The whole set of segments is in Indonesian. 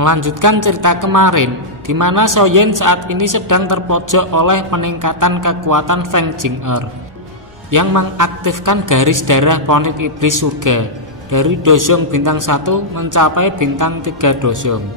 Melanjutkan cerita kemarin, di mana Soyen saat ini sedang terpojok oleh peningkatan kekuatan Feng Jing'er yang mengaktifkan garis darah Ponit Iblis Surga dari Dosong bintang 1 mencapai bintang 3 Dosong.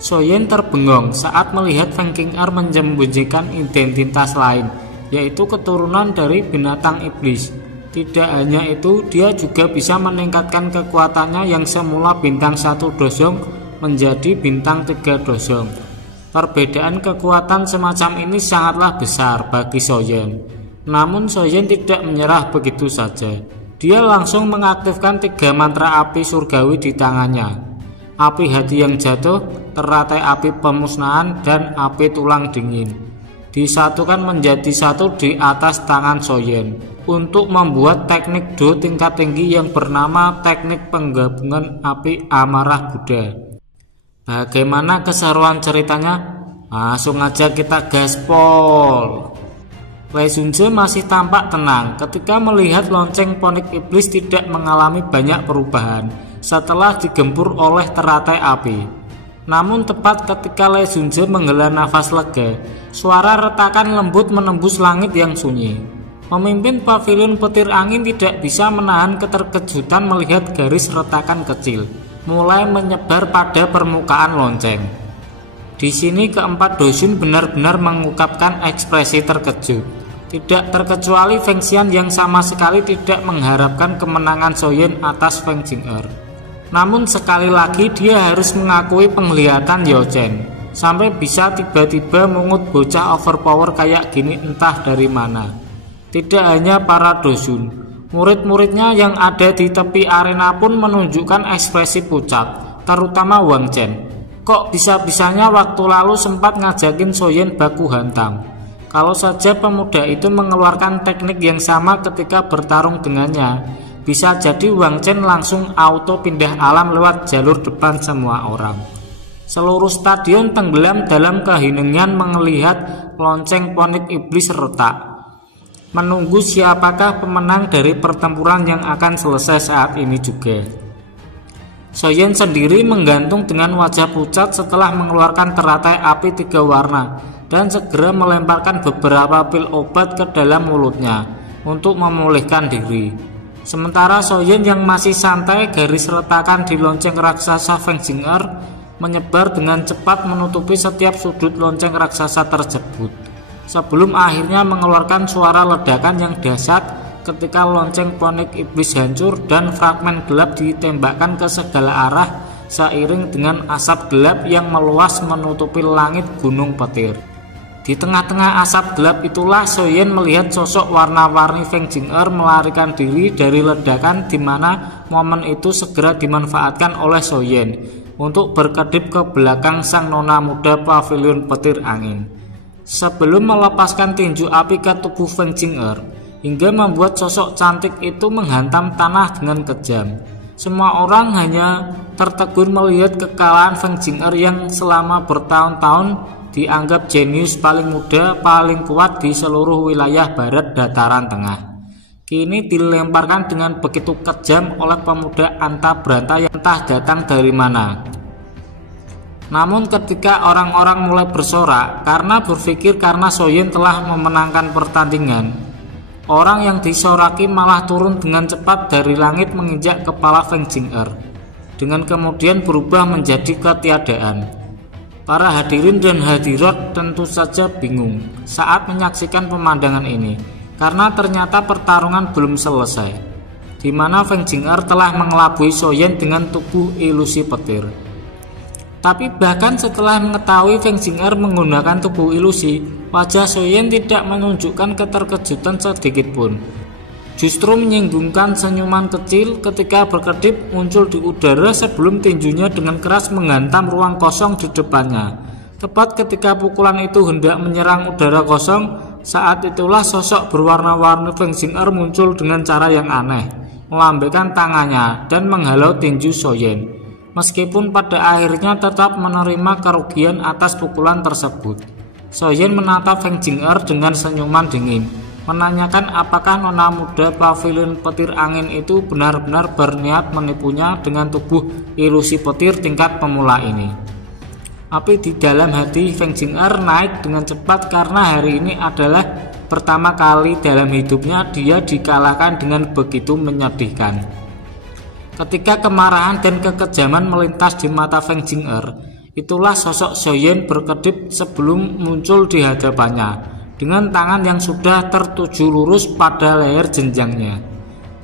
Soyen terbengong saat melihat Feng Jing'er menyembunyikan identitas lain, yaitu keturunan dari binatang iblis. Tidak hanya itu, dia juga bisa meningkatkan kekuatannya yang semula bintang 1 Dosong menjadi bintang 3 Dosong. Perbedaan kekuatan semacam ini sangatlah besar bagi Soyen. Namun Soyen tidak menyerah begitu saja. Dia langsung mengaktifkan 3 mantra api surgawi di tangannya. Api hati yang jatuh, teratai api pemusnahan, dan api tulang dingin disatukan menjadi satu di atas tangan Soyen untuk membuat teknik Do tingkat tinggi yang bernama teknik penggabungan api amarah Buddha. Bagaimana keseruan ceritanya? Langsung aja kita gaspol. Lei Junze masih tampak tenang ketika melihat lonceng Ponit Iblis tidak mengalami banyak perubahan setelah digempur oleh teratai api. Namun tepat ketika Lei Junze menghela nafas lega, suara retakan lembut menembus langit yang sunyi. Pemimpin pavilion petir angin tidak bisa menahan keterkejutan melihat garis retakan kecil mulai menyebar pada permukaan lonceng. Di sini keempat Doshun benar-benar mengungkapkan ekspresi terkejut. Tidak terkecuali Feng Xian yang sama sekali tidak mengharapkan kemenangan Soyen atas Feng Jing'er. Namun sekali lagi dia harus mengakui penglihatan Yao Chen. Sampai bisa tiba-tiba mengut bocah overpower kayak gini entah dari mana. Tidak hanya para Doshun, murid-muridnya yang ada di tepi arena pun menunjukkan ekspresi pucat, terutama Wang Chen. Kok bisa-bisanya waktu lalu sempat ngajakin Soyen baku hantam. Kalau saja pemuda itu mengeluarkan teknik yang sama ketika bertarung dengannya, bisa jadi Wang Chen langsung auto pindah alam lewat jalur depan semua orang. Seluruh stadion tenggelam dalam keheningan melihat lonceng Ponit Iblis retak, menunggu siapakah pemenang dari pertempuran yang akan selesai saat ini juga. Soyen sendiri menggantung dengan wajah pucat setelah mengeluarkan teratai api 3 warna dan segera melemparkan beberapa pil obat ke dalam mulutnya untuk memulihkan diri. Sementara Soyen yang masih santai, garis retakan di lonceng raksasa Feng Jing'er menyebar dengan cepat menutupi setiap sudut lonceng raksasa tersebut, sebelum akhirnya mengeluarkan suara ledakan yang dahsyat ketika lonceng Ponit Iblis hancur dan fragmen gelap ditembakkan ke segala arah seiring dengan asap gelap yang meluas menutupi langit gunung petir. Di tengah-tengah asap gelap itulah Soyen melihat sosok warna-warni Feng Jing'er melarikan diri dari ledakan, di mana momen itu segera dimanfaatkan oleh Soyen untuk berkedip ke belakang sang nona muda pavilion petir angin sebelum melepaskan tinju api ke tubuh Feng Jing'er hingga membuat sosok cantik itu menghantam tanah dengan kejam. Semua orang hanya tertegun melihat kekalahan Feng Jing'er yang selama bertahun-tahun dianggap jenius paling muda, paling kuat di seluruh wilayah barat dataran tengah. Kini dilemparkan dengan begitu kejam oleh pemuda anta beranta yang entah datang dari mana. Namun ketika orang-orang mulai bersorak karena berpikir karena Soyen telah memenangkan pertandingan, orang yang disoraki malah turun dengan cepat dari langit menginjak kepala Feng Jing'er dengan kemudian berubah menjadi ketiadaan. Para hadirin dan hadirat tentu saja bingung saat menyaksikan pemandangan ini, karena ternyata pertarungan belum selesai, di mana Feng Jing'er telah mengelabui Soyen dengan tubuh ilusi petir. Tapi bahkan setelah mengetahui Feng Jing'er menggunakan tubuh ilusi, wajah Soyen tidak menunjukkan keterkejutan sedikit pun. Justru menyinggungkan senyuman kecil ketika berkedip muncul di udara sebelum tinjunya dengan keras menghantam ruang kosong di depannya. Tepat ketika pukulan itu hendak menyerang udara kosong, saat itulah sosok berwarna-warni Feng Jing'er muncul dengan cara yang aneh, melambaikan tangannya dan menghalau tinju Soyen. Meskipun pada akhirnya tetap menerima kerugian atas pukulan tersebut, Soyen menatap Feng Jing'er dengan senyuman dingin. menanyakan apakah nona muda pavilion petir angin itu benar-benar berniat menipunya dengan tubuh ilusi petir tingkat pemula ini. Api di dalam hati Feng Jing'er naik dengan cepat karena hari ini adalah pertama kali dalam hidupnya dia dikalahkan dengan begitu menyedihkan. Ketika kemarahan dan kekejaman melintas di mata Feng Jing'er, itulah sosok Xiaoyan berkedip sebelum muncul di hadapannya dengan tangan yang sudah tertuju lurus pada leher jenjangnya.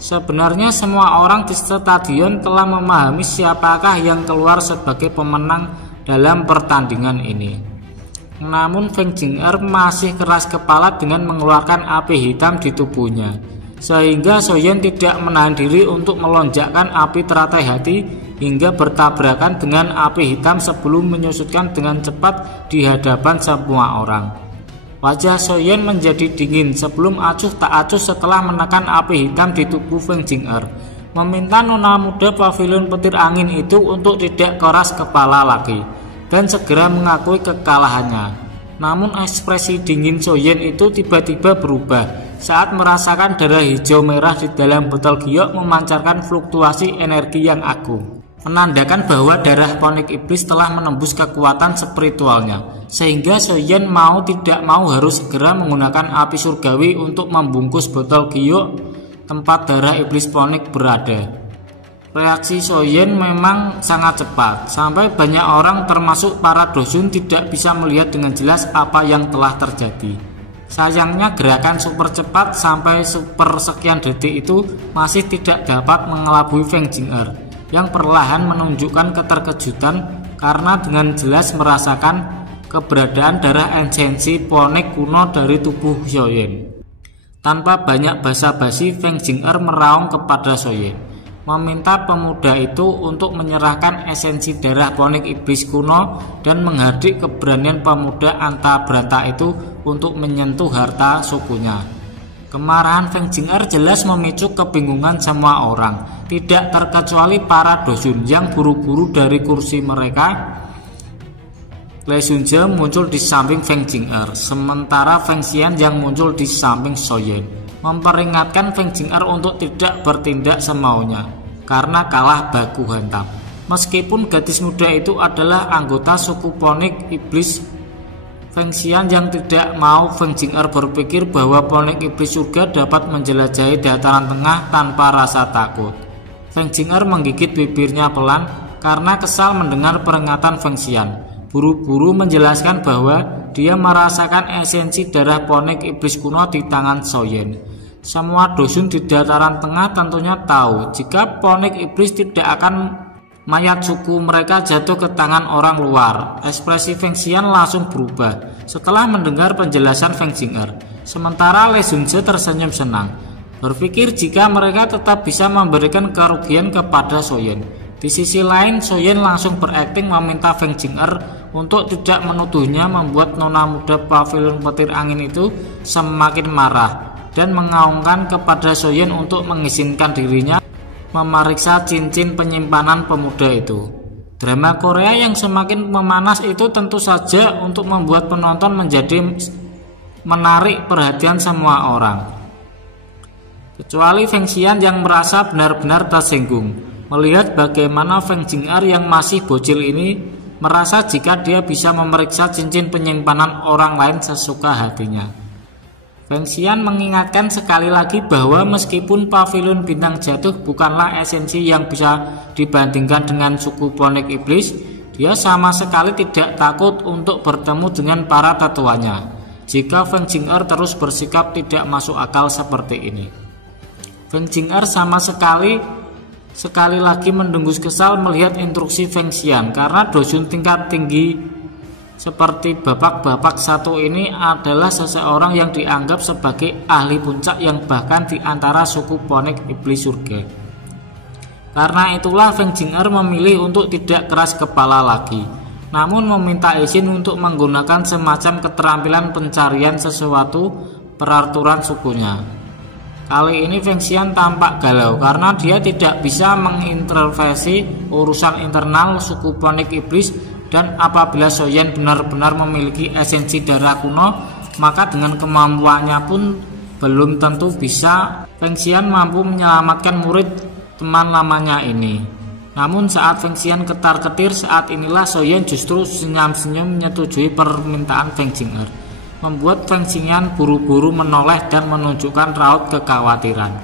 Sebenarnya semua orang di stadion telah memahami siapakah yang keluar sebagai pemenang dalam pertandingan ini. Namun Feng Jing'er masih keras kepala dengan mengeluarkan api hitam di tubuhnya, sehingga Xiaoyan tidak menahan diri untuk melonjakkan api teratai hati hingga bertabrakan dengan api hitam sebelum menyusutkan dengan cepat di hadapan semua orang. Wajah Xiaoyan menjadi dingin sebelum acuh tak acuh setelah menekan api hitam di tubuh Feng Jing'er, meminta nona muda pavilion petir angin itu untuk tidak keras kepala lagi dan segera mengakui kekalahannya. Namun ekspresi dingin Xiaoyan itu tiba-tiba berubah saat merasakan darah hijau merah di dalam botol giok memancarkan fluktuasi energi yang agung, menandakan bahwa darah ponik iblis telah menembus kekuatan spiritualnya, sehingga Xiaoyan mau tidak mau harus segera menggunakan api surgawi untuk membungkus botol giok tempat darah iblis ponik berada. Reaksi Xiaoyan memang sangat cepat, sampai banyak orang termasuk para dosun tidak bisa melihat dengan jelas apa yang telah terjadi. Sayangnya gerakan super cepat sampai super sekian detik itu masih tidak dapat mengelabui Feng Jing'er yang perlahan menunjukkan keterkejutan karena dengan jelas merasakan keberadaan darah esensi ponik kuno dari tubuh Xiaoyan. Tanpa banyak basa-basi, Feng Jing'er meraung kepada Xiaoyan, meminta pemuda itu untuk menyerahkan esensi darah ponik iblis kuno dan menghardik keberanian pemuda anta beranta itu untuk menyentuh harta sukunya. Kemarahan Feng Jing'er jelas memicu kebingungan semua orang, tidak terkecuali para dosun yang buru-buru dari kursi mereka. Lei Xunzhe muncul di samping Feng Jing'er, sementara Feng Xian yang muncul di samping Xiaoyan, memperingatkan Feng Jing'er untuk tidak bertindak semaunya karena kalah baku hantam. Meskipun gadis muda itu adalah anggota suku ponik iblis, Feng Xian yang tidak mau Feng Jing'er berpikir bahwa ponik iblis surga dapat menjelajahi dataran tengah tanpa rasa takut. Feng Jing'er menggigit bibirnya pelan karena kesal mendengar peringatan Feng Xian. Buru-buru menjelaskan bahwa dia merasakan esensi darah ponik iblis kuno di tangan Xiaoyan. Semua dosun di dataran tengah tentunya tahu jika ponik iblis tidak akan mayat suku mereka jatuh ke tangan orang luar. Ekspresi Feng Xian langsung berubah setelah mendengar penjelasan Feng Jing'er. Sementara Lei Xunzhe tersenyum senang, berpikir jika mereka tetap bisa memberikan kerugian kepada Xiaoyan. Di sisi lain, Xiaoyan langsung berakting meminta Feng Jing'er untuk tidak menuduhnya, membuat nona muda pavilion petir angin itu semakin marah dan mengaungkan kepada Xiaoyan untuk mengizinkan dirinya memeriksa cincin penyimpanan pemuda itu. Drama Korea yang semakin memanas itu tentu saja untuk membuat penonton menjadi menarik perhatian semua orang, kecuali Feng Xian yang merasa benar-benar tersinggung melihat bagaimana Feng Jing'er yang masih bocil ini merasa jika dia bisa memeriksa cincin penyimpanan orang lain sesuka hatinya. Feng Xian mengingatkan sekali lagi bahwa meskipun pavilion bintang jatuh bukanlah esensi yang bisa dibandingkan dengan suku ponik iblis, dia sama sekali tidak takut untuk bertemu dengan para tetuanya jika Feng Jing'er terus bersikap tidak masuk akal seperti ini. Feng Jing'er sama sekali lagi mendengus kesal melihat instruksi Feng Xian karena dosun tingkat tinggi seperti bapak-bapak satu ini adalah seseorang yang dianggap sebagai ahli puncak yang bahkan di antara suku ponik iblis surga. Karena itulah Feng Jing'er memilih untuk tidak keras kepala lagi, namun meminta izin untuk menggunakan semacam keterampilan pencarian sesuatu peraturan sukunya. Kali ini Feng Xian tampak galau karena dia tidak bisa mengintervensi urusan internal suku ponik iblis, dan apabila Xiaoyan benar-benar memiliki esensi darah kuno, maka dengan kemampuannya pun belum tentu bisa Feng Xian mampu menyelamatkan murid teman lamanya ini. Namun saat Feng Xian ketar-ketir, saat inilah Xiaoyan justru senyum-senyum menyetujui permintaan Feng Jing'er, membuat Feng Xian buru-buru menoleh dan menunjukkan raut kekhawatiran.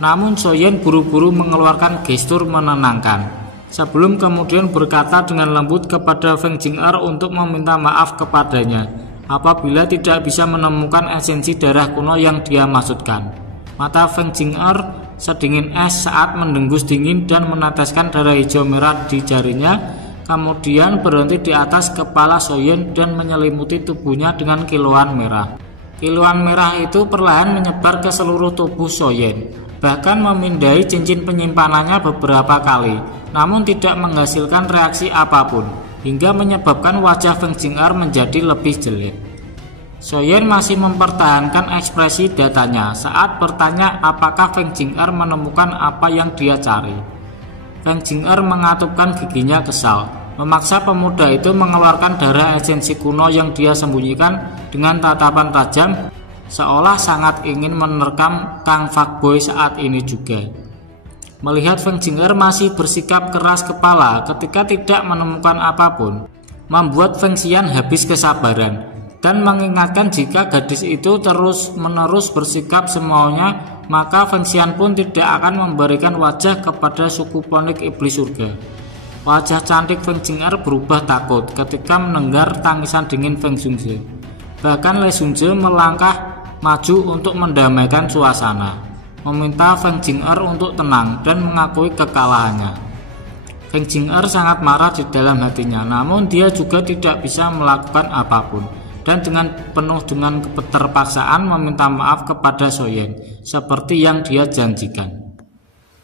Namun Xiaoyan buru-buru mengeluarkan gestur menenangkan, sebelum kemudian berkata dengan lembut kepada Feng Jing'er untuk meminta maaf kepadanya apabila tidak bisa menemukan esensi darah kuno yang dia maksudkan. Mata Feng Jing'er sedingin es saat mendengus dingin dan meneteskan darah hijau merah di jarinya, kemudian berhenti di atas kepala Xiaoyan dan menyelimuti tubuhnya dengan kilauan merah. Kilauan merah itu perlahan menyebar ke seluruh tubuh Xiaoyan, bahkan memindai cincin penyimpanannya beberapa kali, namun tidak menghasilkan reaksi apapun, hingga menyebabkan wajah Feng Jing'er menjadi lebih jelek. Xiaoyan masih mempertahankan ekspresi datanya saat bertanya apakah Feng Jing'er menemukan apa yang dia cari. Feng Jing'er mengatupkan giginya kesal, memaksa pemuda itu mengeluarkan darah esensi kuno yang dia sembunyikan dengan tatapan tajam, seolah sangat ingin menerkam Kang Fuckboy saat ini juga. Melihat Feng Jing'er masih bersikap keras kepala ketika tidak menemukan apapun, membuat Feng Xian habis kesabaran dan mengingatkan jika gadis itu terus-menerus bersikap semaunya, maka Feng Xian pun tidak akan memberikan wajah kepada suku ponik iblis surga. Wajah cantik Feng Jing'er berubah takut ketika mendengar tangisan dingin Feng Xunze. Bahkan Le Xunze melangkah maju untuk mendamaikan suasana, meminta Feng Jing'er untuk tenang dan mengakui kekalahannya. Feng Jing'er sangat marah di dalam hatinya, namun dia juga tidak bisa melakukan apapun, dan dengan penuh dengan keterpaksaan meminta maaf kepada Xiaoyan seperti yang dia janjikan.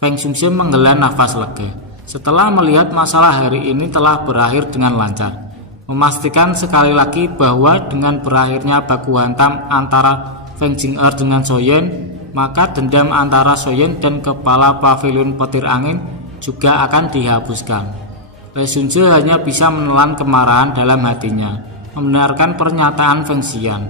Feng Xunze menghela nafas lega setelah melihat masalah hari ini telah berakhir dengan lancar, memastikan sekali lagi bahwa dengan berakhirnya baku hantam antara Feng Jing'er dengan Xiaoyan, maka dendam antara Xiaoyan dan kepala pavilion petir angin juga akan dihapuskan. Le Xunze hanya bisa menelan kemarahan dalam hatinya, membenarkan pernyataan Feng Xian,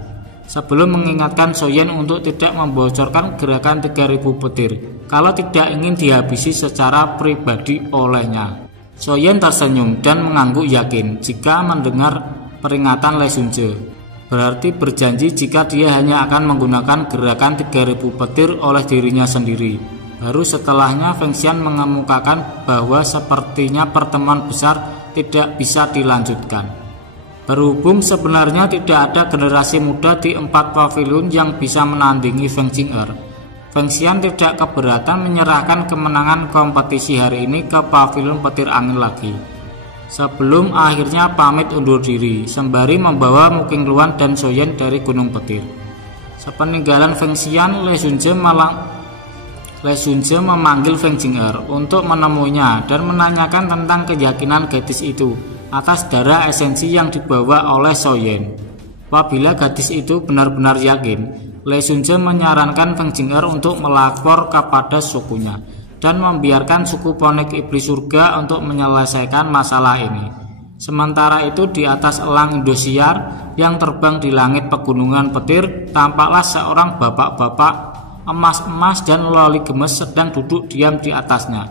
sebelum mengingatkan Xiaoyan untuk tidak membocorkan gerakan 3000 petir kalau tidak ingin dihabisi secara pribadi olehnya. Xiaoyan tersenyum dan mengangguk yakin jika mendengar peringatan Le Xunze. Berarti berjanji jika dia hanya akan menggunakan gerakan 3000 petir oleh dirinya sendiri. Baru setelahnya Feng Xian mengemukakan bahwa sepertinya pertemuan besar tidak bisa dilanjutkan. Berhubung sebenarnya tidak ada generasi muda di 4 pavilion yang bisa menandingi Feng Jing'er, Feng Xian tidak keberatan menyerahkan kemenangan kompetisi hari ini ke pavilion petir angin lagi, sebelum akhirnya pamit undur diri sembari membawa Mu Qingluan dan Xiaoyan dari Gunung Petir. Sepeninggalan Feng Xian, Le Xunze memanggil Feng Jing'er untuk menemuinya dan menanyakan tentang keyakinan gadis itu atas darah esensi yang dibawa oleh Xiaoyan. Apabila gadis itu benar-benar yakin, Le Xunze menyarankan Feng Jing'er untuk melapor kepada sukunya dan membiarkan suku ponik iblis surga untuk menyelesaikan masalah ini. Sementara itu di atas elang Indosiar yang terbang di langit pegunungan petir, tampaklah seorang bapak-bapak emas-emas dan loli gemes sedang duduk diam di atasnya,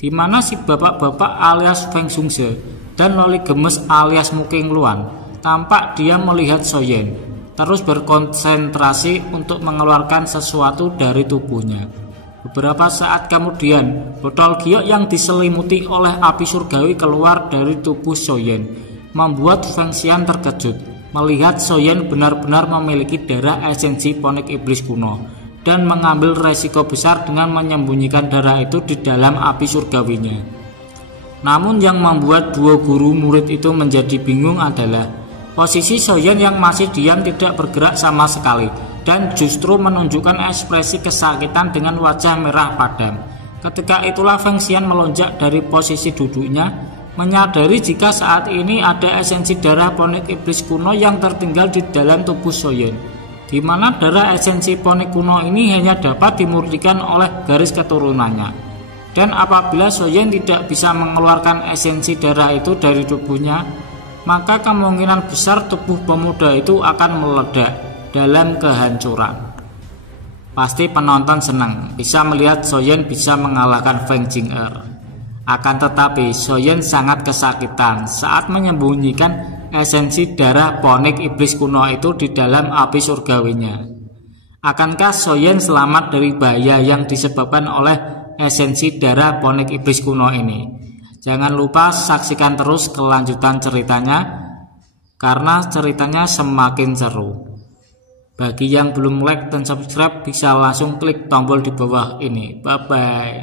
di mana si bapak-bapak alias Feng Xunze dan loli gemes alias Mu Qingluan tampak diam melihat Xiaoyan, terus berkonsentrasi untuk mengeluarkan sesuatu dari tubuhnya. Beberapa saat kemudian, botol giok yang diselimuti oleh api surgawi keluar dari tubuh Xiaoyan, membuat Feng Xian terkejut melihat Xiaoyan benar-benar memiliki darah esensi ponik iblis kuno dan mengambil resiko besar dengan menyembunyikan darah itu di dalam api surgawinya. Namun yang membuat dua guru murid itu menjadi bingung adalah posisi Xiaoyan yang masih diam tidak bergerak sama sekali dan justru menunjukkan ekspresi kesakitan dengan wajah merah padam. Ketika itulah Feng Xian melonjak dari posisi duduknya, menyadari jika saat ini ada esensi darah ponik iblis kuno yang tertinggal di dalam tubuh Xiaoyan, di mana darah esensi ponik kuno ini hanya dapat dimurnikan oleh garis keturunannya. Dan apabila Xiaoyan tidak bisa mengeluarkan esensi darah itu dari tubuhnya, maka kemungkinan besar tubuh pemuda itu akan meledak dalam kehancuran. Pasti penonton senang bisa melihat Soyen bisa mengalahkan Feng Jing'er. Akan tetapi Soyen sangat kesakitan saat menyembunyikan esensi darah ponik iblis kuno itu di dalam api surgawinya. Akankah Soyen selamat dari bahaya yang disebabkan oleh esensi darah ponik iblis kuno ini? Jangan lupa saksikan terus kelanjutan ceritanya karena ceritanya semakin seru. Bagi yang belum like dan subscribe bisa langsung klik tombol di bawah ini. Bye bye.